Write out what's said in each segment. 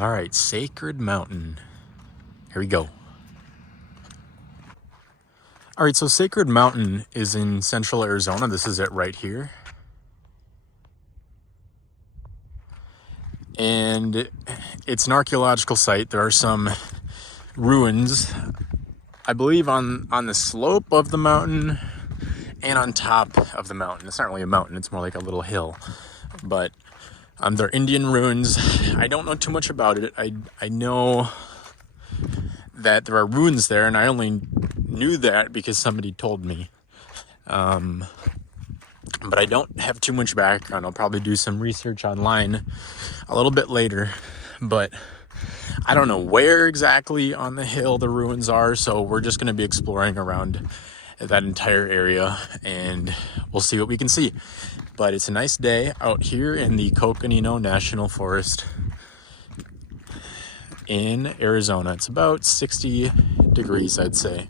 All right, Sacred Mountain. Here we go. All right, so Sacred Mountain is in central Arizona. This is it right here. And it's an archaeological site. There are some ruins, I believe, on the slope of the mountain and on top of the mountain. It's not really a mountain, it's more like a little hill. But they're Indian ruins. I don't know too much about it. I know that there are ruins there, and I only knew that because somebody told me. But I don't have too much background. I'll probably do some research online a little bit later. But I don't know where exactly on the hill the ruins are, so we're just going to be exploring around that entire area, and we'll see what we can see. But it's a nice day out here in the Coconino National Forest in Arizona. It's about 60 degrees, I'd say.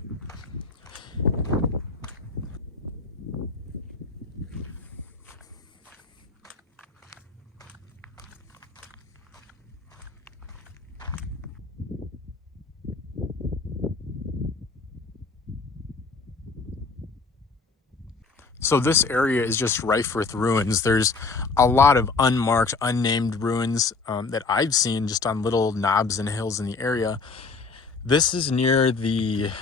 So this area is just rife with ruins. There's a lot of unmarked, unnamed ruins that I've seen just on little knobs and hills in the area. This is near the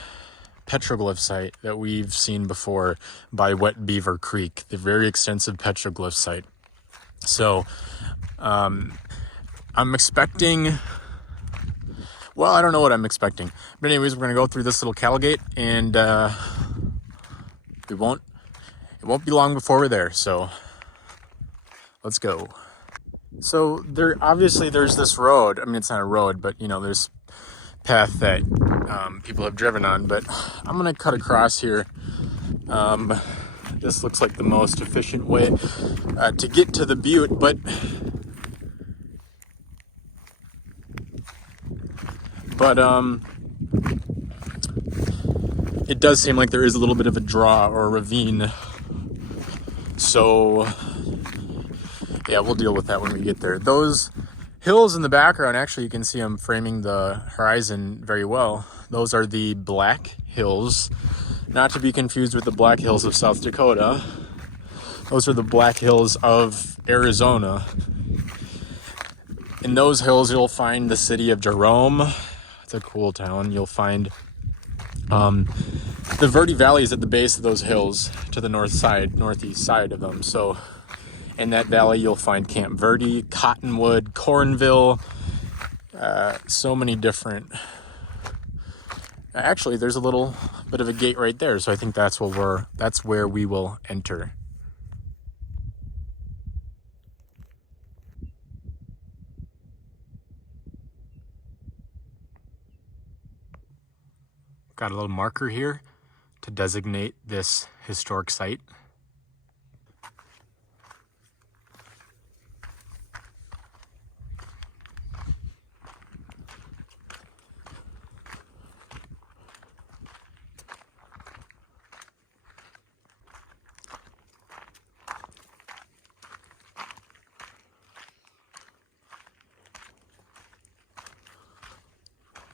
petroglyph site that we've seen before by Wet Beaver Creek, the very extensive petroglyph site. So I'm expecting, well, I don't know what I'm expecting. But anyways, we're going to go through this little cattle gate, and it won't be long before we're there, so let's go. So there's this road. I mean, it's not a road, but there's a path that people have driven on, but I'm gonna cut across here. This looks like the most efficient way to get to the Butte, but it does seem like there is a little bit of a draw or a ravine. So, yeah, we'll deal with that when we get there. Those hills in the background, actually, you can see them framing the horizon very well. Those are the Black Hills, not to be confused with the Black Hills of South Dakota. Those are the Black Hills of Arizona. In those hills, you'll find the city of Jerome. It's a cool town. You'll find the Verde Valley is at the base of those hills to the northeast side of them. So in that valley, you'll find Camp Verde, Cottonwood, Cornville, so many different. Actually, there's a little bit of a gate right there, so I think that's where we will enter. Got a little marker here to designate this historic site.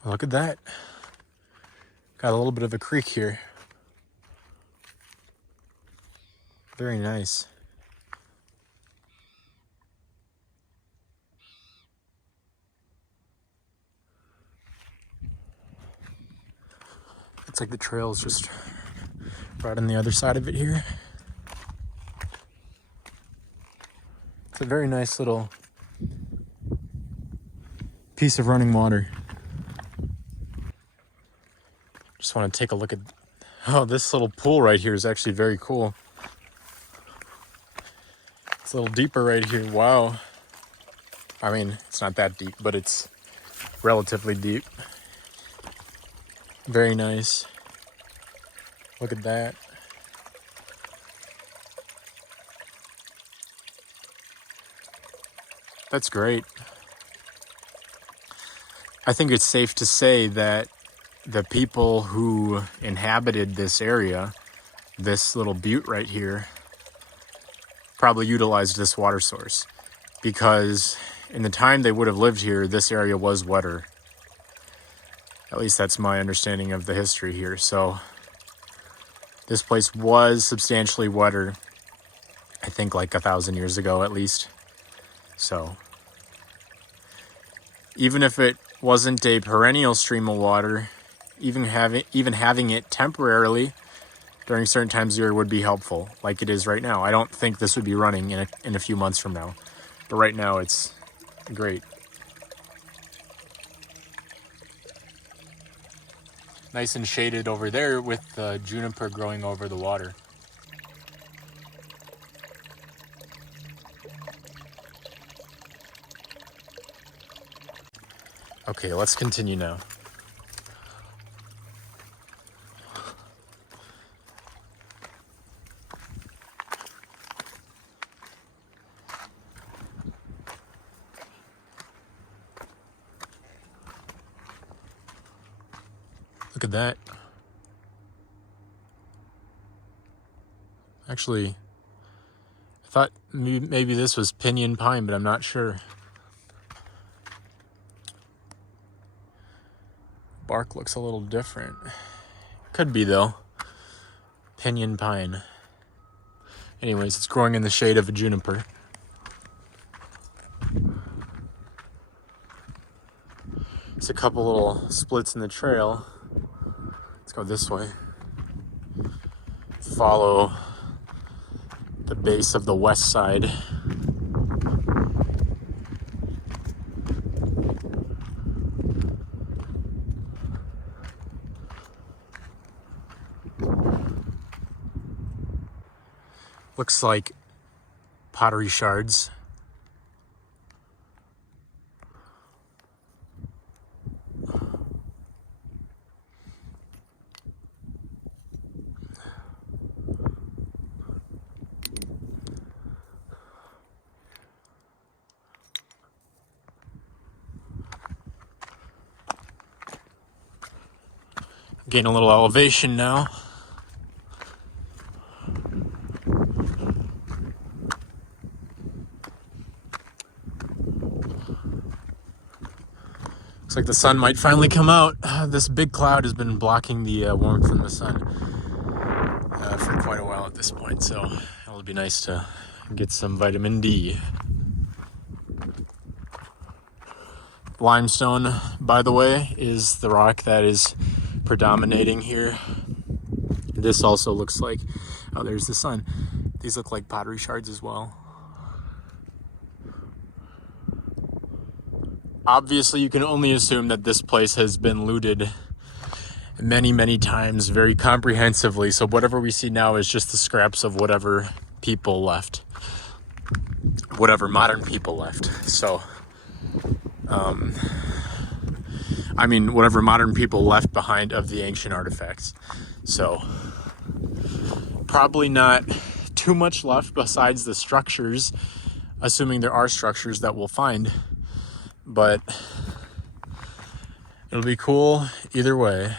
Look at that. Got a little bit of a creek here. Very nice. Looks like the trail's just right on the other side of it here. It's a very nice little piece of running water. Just want to take a look at, this little pool right here is actually very cool. It's a little deeper right here. Wow. I mean, it's not that deep, but it's relatively deep. Very nice. Look at that. That's great. I think it's safe to say that the people who inhabited this area, this little butte right here, probably utilized this water source, because in the time they would have lived here, this area was wetter. At least that's my understanding of the history here. So this place was substantially wetter, I think like 1,000 years ago at least. So even if it wasn't a perennial stream of water, even having it temporarily during certain times of year would be helpful, like it is right now. I don't think this would be running in a few months from now, but right now it's great. Nice and shaded over there with the juniper growing over the water. Okay, let's continue now. Look at that. Actually, I thought maybe this was pinyon pine, but I'm not sure. Bark looks a little different. Could be though. Pinyon pine. Anyways, it's growing in the shade of a juniper. It's a couple little splits in the trail. Let's go this way. Follow the base of the west side. Looks like pottery shards. Gain a little elevation now. Looks like the sun might finally come out. This big cloud has been blocking the warmth from the sun for quite a while at this point, so it'll be nice to get some vitamin D. Limestone, by the way, is the rock that is predominating here. This also looks like, oh, there's the sun. These look like pottery shards as well. Obviously, you can only assume that this place has been looted many, many times, very comprehensively. So whatever we see now is just the scraps of whatever people left. Whatever modern people left. So, I mean, whatever modern people left behind of the ancient artifacts. So, probably not too much left besides the structures, assuming there are structures that we'll find. But it'll be cool either way.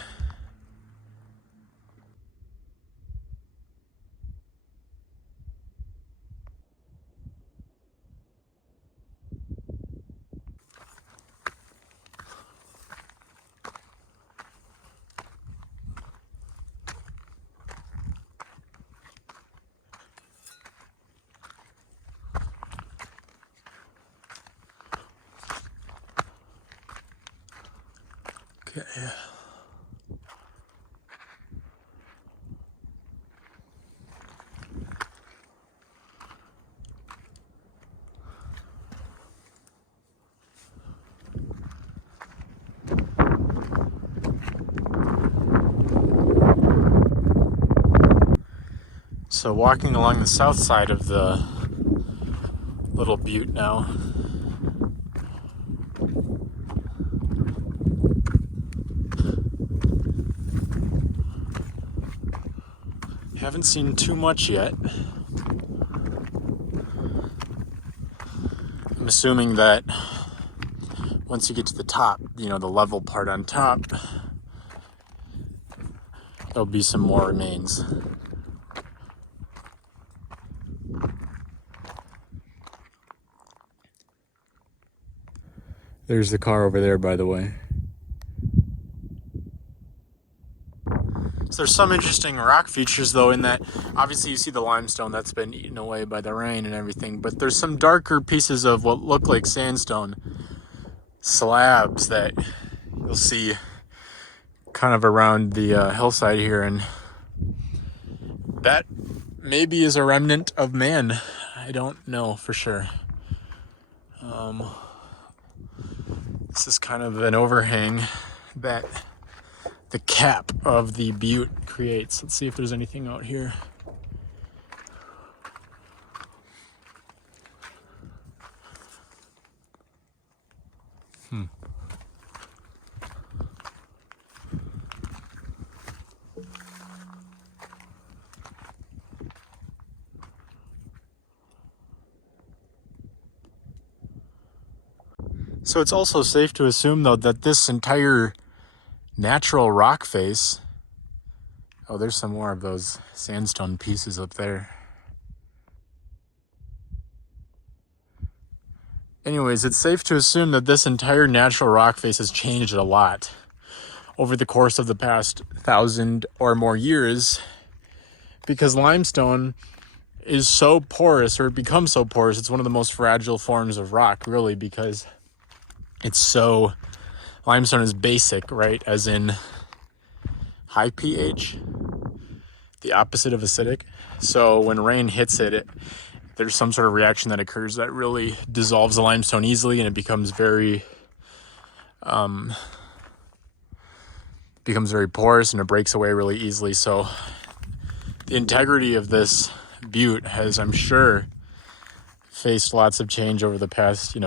Okay. So walking along the south side of the little butte now. Haven't seen too much yet. I'm assuming that once you get to the top, you know, the level part on top, there'll be some more remains. There's the car over there, by the way. So there's some interesting rock features, though, in that obviously you see the limestone that's been eaten away by the rain and everything, but there's some darker pieces of what look like sandstone slabs that you'll see kind of around the hillside here, and that maybe is a remnant of man. I don't know for sure. This is kind of an overhang that the cap of the butte creates. Let's see if there's anything out here. So it's also safe to assume, though, that this entire natural rock face... Oh, there's some more of those sandstone pieces up there. Anyways, it's safe to assume that this entire natural rock face has changed a lot over the course of the past 1,000 or more years, because limestone is so porous, or becomes so porous. It's one of the most fragile forms of rock, really, because it's so... Limestone is basic, right? As in high pH, the opposite of acidic. So when rain hits it, there's some sort of reaction that occurs that really dissolves the limestone easily, and it becomes very porous, and it breaks away really easily. So the integrity of this butte has, I'm sure, faced lots of change over the past,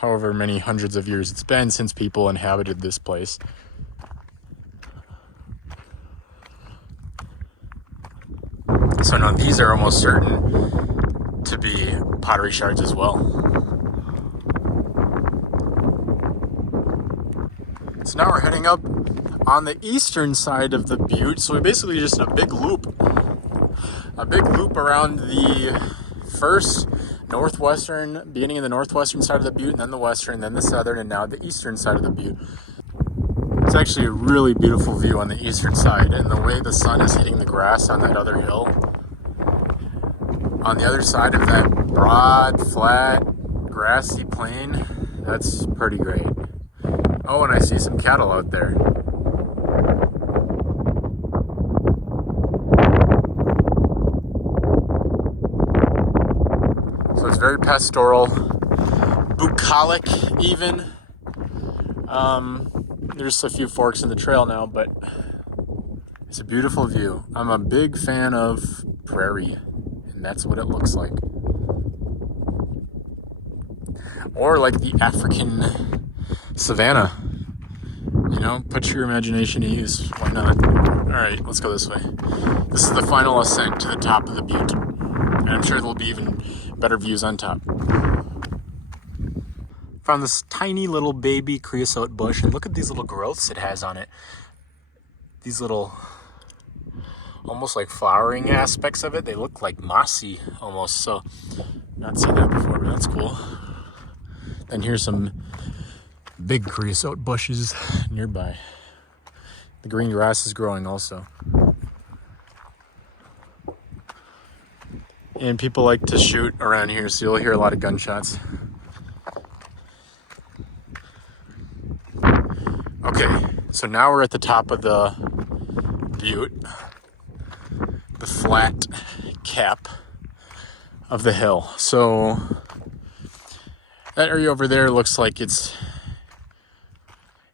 however many hundreds of years it's been since people inhabited this place. So now these are almost certain to be pottery shards as well. So now we're heading up on the eastern side of the butte. So we basically just a big loop around the first beginning of the northwestern side of the butte, and then the western, then the southern, and now the eastern side of the butte. It's actually a really beautiful view on the eastern side, and the way the sun is hitting the grass on that other hill, on the other side of that broad, flat, grassy plain, that's pretty great. Oh, and I see some cattle out there. So it's very pastoral, bucolic even. There's a few forks in the trail now, but it's a beautiful view. I'm a big fan of prairie, and that's what it looks like. Or like the African savanna. Put your imagination to use. Why not? Alright, let's go this way. This is the final ascent to the top of the butte. And I'm sure there'll be even better views on top. Found this tiny little baby creosote bush, and look at these little growths it has on it. These little, almost like flowering aspects of it. They look like mossy almost, so not seen that before, but that's cool. Then here's some big creosote bushes nearby. The green grass is growing also. And people like to shoot around here, so you'll hear a lot of gunshots. Okay, so now we're at the top of the butte, the flat cap of the hill. So that area over there looks like it's,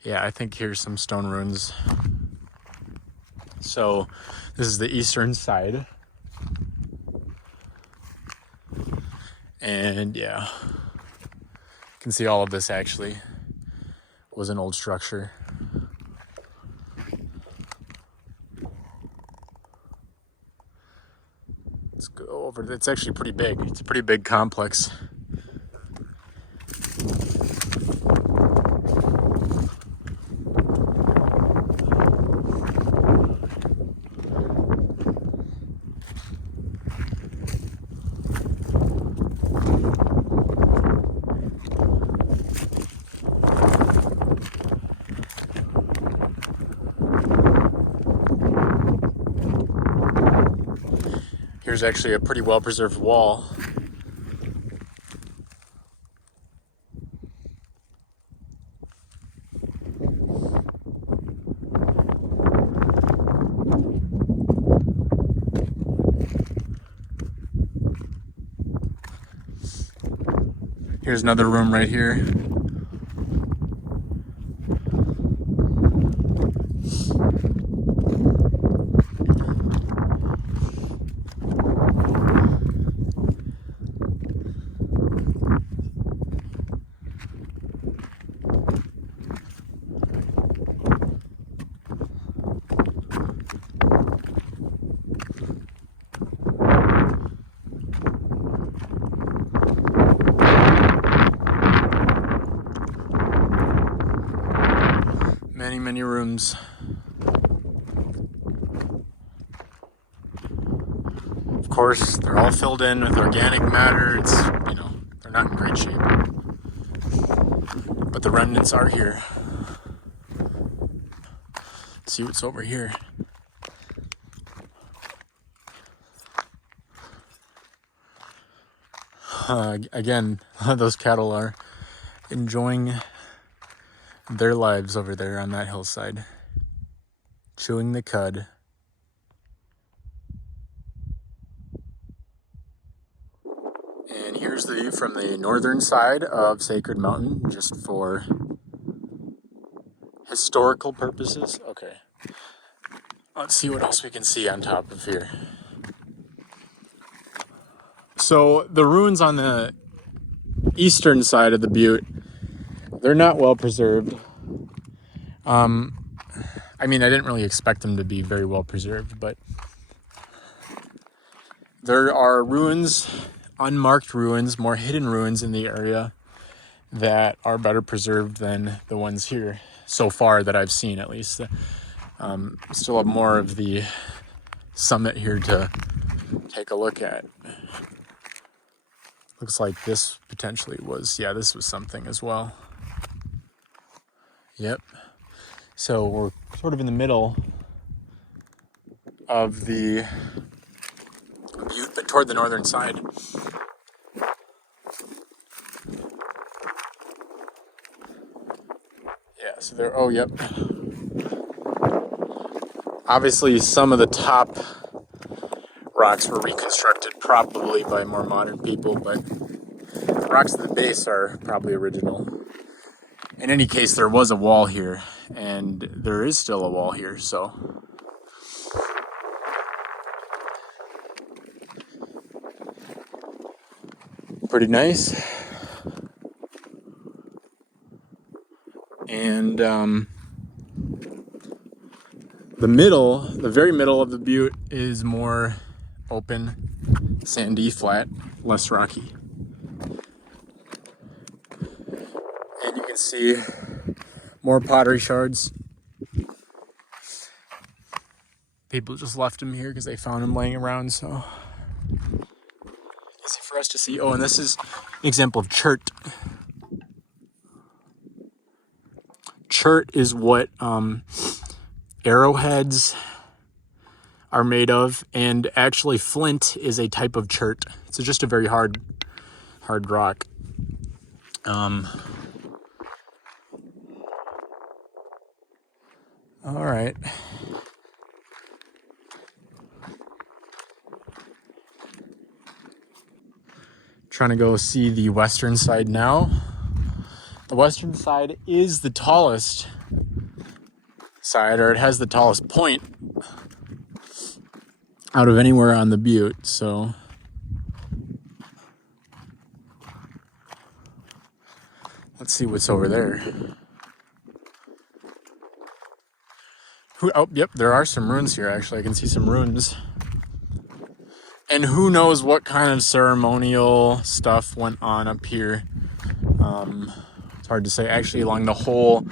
I think here's some stone ruins. So this is the eastern side. And you can see all of this actually was an old structure. Let's go over. It's actually pretty big. It's a pretty big complex. Here's actually a pretty well-preserved wall. Here's another room right here. Many rooms. Of course, they're all filled in with organic matter. It's, they're not in great shape. But the remnants are here. Let's see what's over here. Again, those cattle are enjoying their lives over there on that hillside, chewing the cud. And here's the view from the northern side of Sacred Mountain, just for historical purposes. Okay, let's see what else we can see on top of here. So the ruins on the eastern side of the Butte, they're not well preserved. I mean, I didn't really expect them to be very well preserved, but there are ruins, unmarked ruins, more hidden ruins in the area that are better preserved than the ones here, so far that I've seen at least. Still have more of the summit here to take a look at. Looks like this potentially was, this was something as well. Yep. So we're sort of in the middle of the Butte, but toward the northern side. Yeah, so there, oh, yep. Obviously, some of the top rocks were reconstructed probably by more modern people, but the rocks at the base are probably original. In any case, there was a wall here, and there is still a wall here, so. Pretty nice. And the very middle of the Butte is more open, sandy, flat, less rocky. And you can see more pottery shards. People just left them here because they found them laying around, so easy for us to see. Oh, and this is an example of chert. Chert is what arrowheads are made of, and actually flint is a type of chert. It's just a very hard rock. All right. Trying to go see the western side now. The western side is the tallest side, or it has the tallest point out of anywhere on the Butte, so let's see what's over there. Oh, yep, there are some ruins here, actually. I can see some ruins. And who knows what kind of ceremonial stuff went on up here. It's hard to say. Actually, along the whole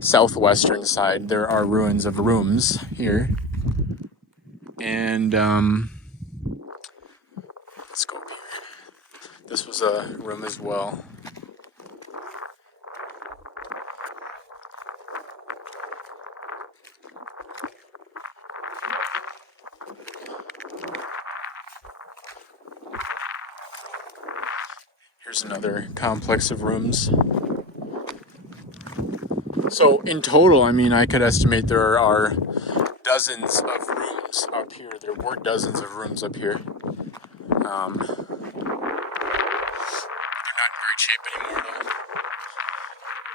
southwestern side, there are ruins of rooms here. And let's go up here. This was a room as well. Here's another complex of rooms. So in total, I mean, I could estimate there are dozens of rooms up here. There were dozens of rooms up here. They're not in great shape anymore, though.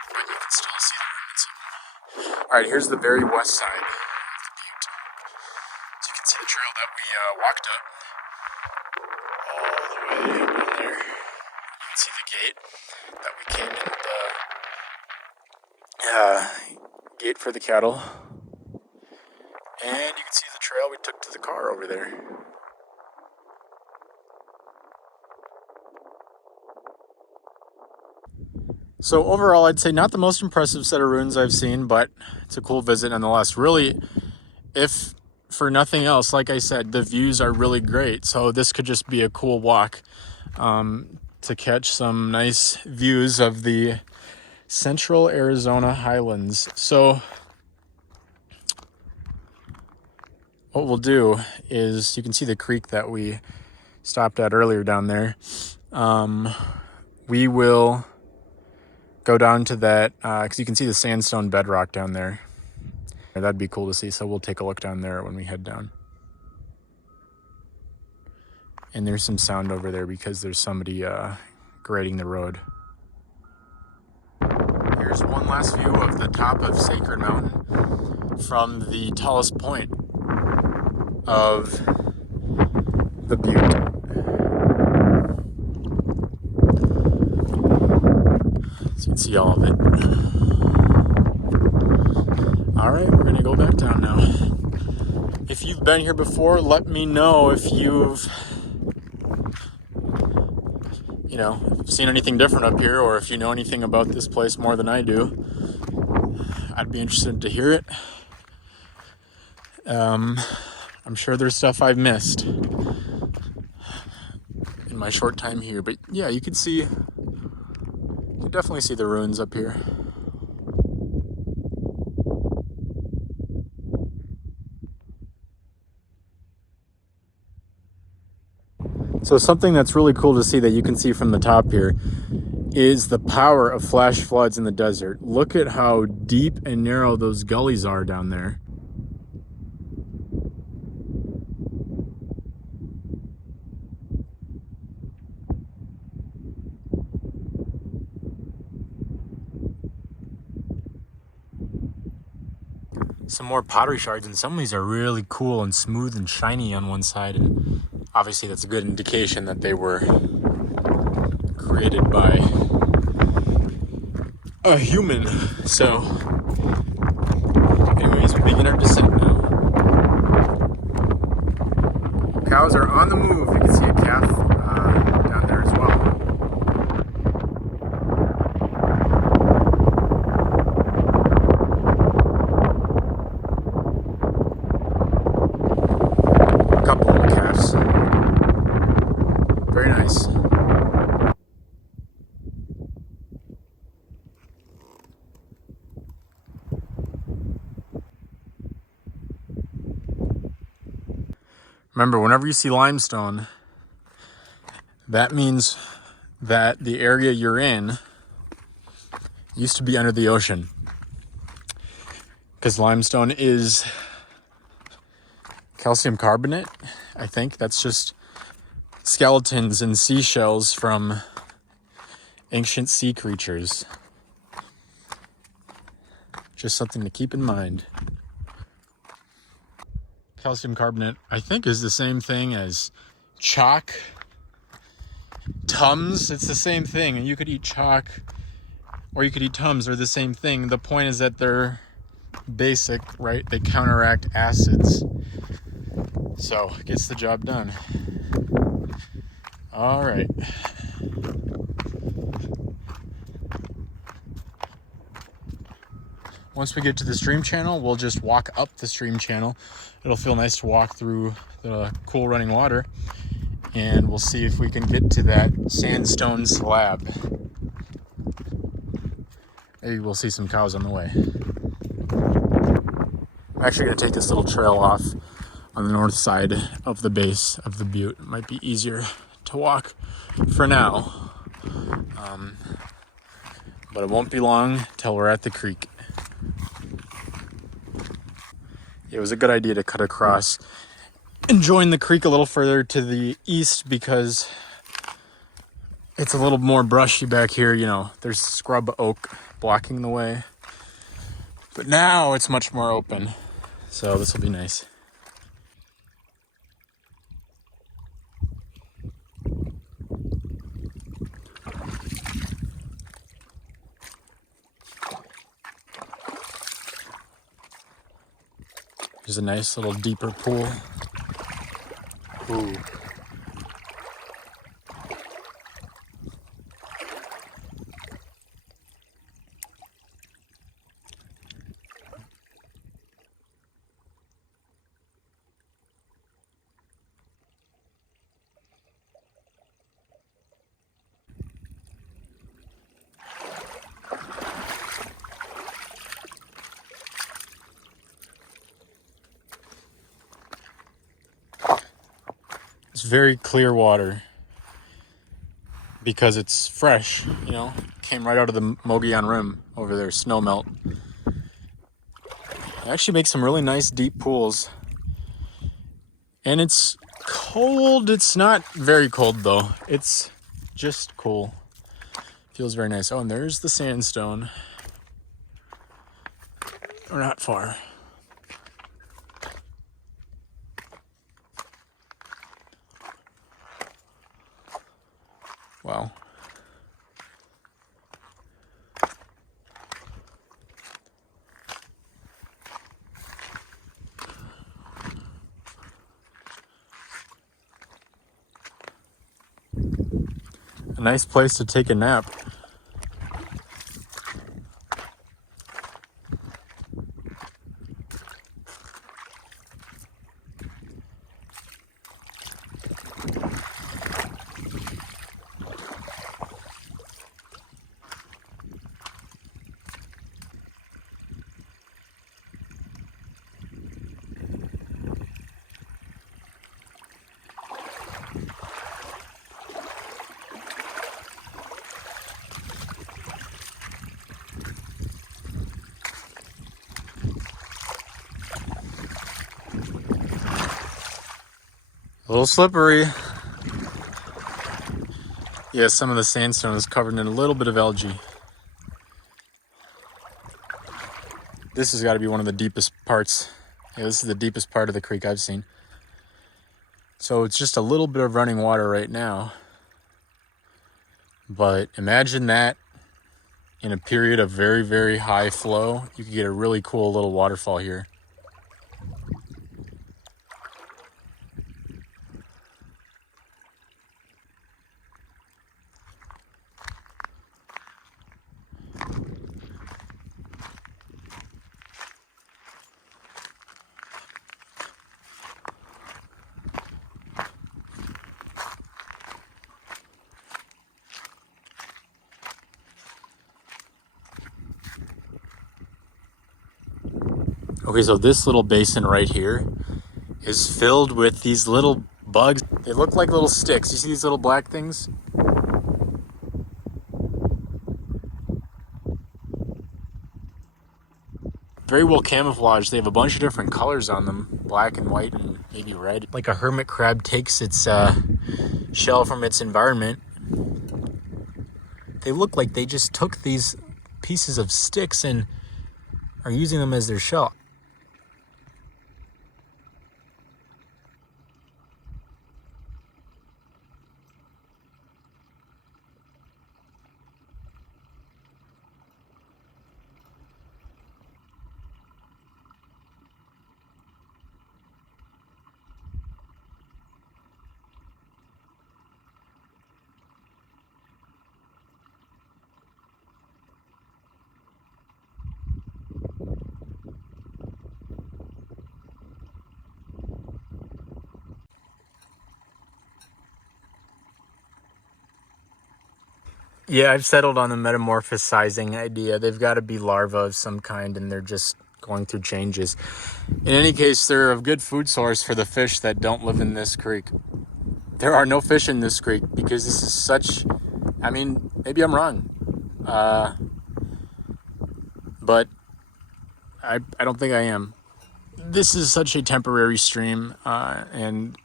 But you can still see the remnants of them. All right, here's the very west side of the Butte. So you can see the trail that we walked up all the way up there. You can see the gate that we came in, the gate for the cattle. And you can see the trail we took to the car over there. So overall, I'd say not the most impressive set of ruins I've seen, but it's a cool visit nonetheless. Really, if for nothing else, like I said, the views are really great. So this could just be a cool walk to catch some nice views of the central Arizona highlands. So what we'll do is, you can see the creek that we stopped at earlier down there. We will go down to that, because you can see the sandstone bedrock down there. That'd be cool to see, so we'll take a look down there when we head down. And there's some sound over there because there's somebody grading the road. Here's one last view of the top of Sacred Mountain from the tallest point of the Butte. So you can see all of it. All right, we're gonna go back down now. If you've been here before, let me know if you've seen anything different up here, or if you know anything about this place more than I do. I'd be interested to hear it. I'm sure there's stuff I've missed in my short time here, but yeah, you can definitely see the ruins up here. So something that's really cool to see that you can see from the top here is the power of flash floods in the desert. Look at how deep and narrow those gullies are down there. Some more pottery shards, and some of these are really cool and smooth and shiny on one side. And obviously that's a good indication that they were created by a human. So anyways, we begin our descent now. Cows are on the move. You can see a calf down there as well. Very nice. Remember, whenever you see limestone, that means that the area you're in used to be under the ocean. Because limestone is calcium carbonate, I think. That's just skeletons and seashells from ancient sea creatures. Just something to keep in mind. Calcium carbonate, I think, is the same thing as chalk. Tums, it's the same thing. And you could eat chalk or you could eat Tums. They're the same thing. The point is that they're basic, right? They counteract acids. So it gets the job done. All right. Once we get to the stream channel, we'll just walk up the stream channel. It'll feel nice to walk through the cool running water, and we'll see if we can get to that sandstone slab. Maybe we'll see some cows on the way. I'm actually going to take this little trail off on the north side of the base of the Butte. It might be easier to walk for now. But it won't be long till we're at the creek. It was a good idea to cut across and join the creek a little further to the east because it's a little more brushy back here. You know, there's scrub oak blocking the way. But now it's much more open. So this will be nice. There's a nice little deeper pool. Ooh. It's very clear water because it's fresh, you know, came right out of the Mogollon Rim over there, snow melt. It actually makes some really nice deep pools. And it's cold. It's not very cold though. It's just cool. Feels very nice. Oh, and there's the sandstone. We're not far. Wow. A nice place to take a nap. A little slippery. Yeah, some of the sandstone is covered in a little bit of algae. This has got to be one of the deepest parts. Yeah, this is the deepest part of the creek I've seen. So it's just a little bit of running water right now. But imagine that in a period of very, very high flow. You could get a really cool little waterfall here. Okay, so this little basin right here is filled with these little bugs. They look like little sticks. You see these little black things? Very well camouflaged. They have a bunch of different colors on them. Black and white and maybe red. Like a hermit crab takes its shell from its environment. They look like they just took these pieces of sticks and are using them as their shell. Yeah, I've settled on the metamorphosizing idea. They've got to be larvae of some kind, and they're just going through changes. In any case, they're a good food source for the fish that don't live in this creek. There are no fish in this creek because this is such I mean, maybe I'm wrong, but I don't think I am. This is such a temporary stream, and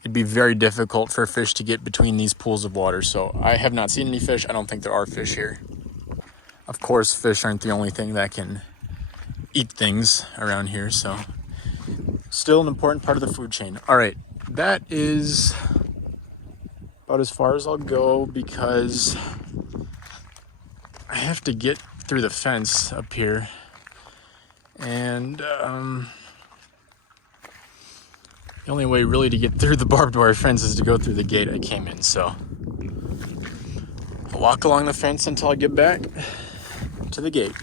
it'd be very difficult for fish to get between these pools of water. So I have not seen any fish. I don't think there are fish here. Of course, fish aren't the only thing that can eat things around here, so still an important part of the food chain. All right, that is about as far as I'll go because I have to get through the fence up here, and the only way really to get through the barbed wire fence is to go through the gate I came in. So I'll walk along the fence until I get back to the gate.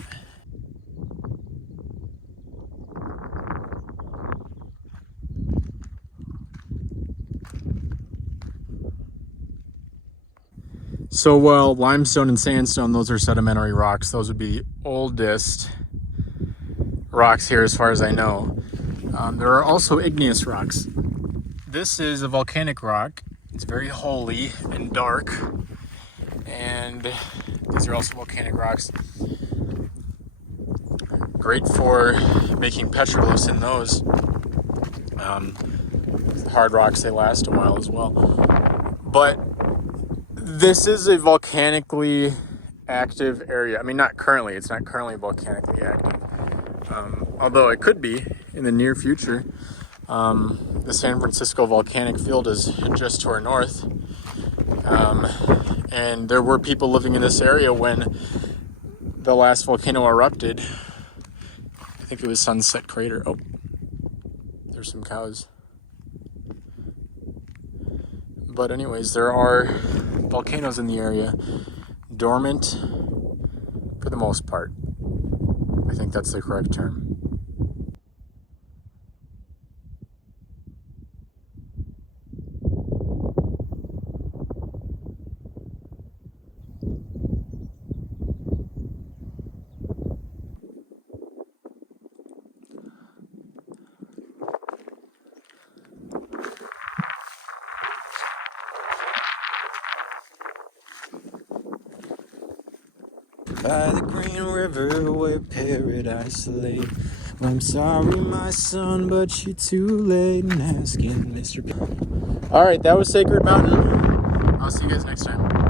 So, well, limestone and sandstone, those are sedimentary rocks. Those would be the oldest rocks here as far as I know. There are also igneous rocks. This is a volcanic rock. It's very holy and dark. And these are also volcanic rocks. Great for making petroglyphs in those. Hard rocks, they last a while as well. But this is a volcanically active area. I mean, not currently. It's not currently volcanically active. Although it could be in the near future. The San Francisco volcanic field is just to our north. And there were people living in this area when the last volcano erupted. I think it was Sunset Crater. Oh, there's some cows. But anyways, there are volcanoes in the area, dormant for the most part. I think that's the correct term. By the green river where paradise lay. Well, I'm sorry, my son, but you're too late in asking Mr. All right, that was Sacred Mountain. I'll see you guys next time.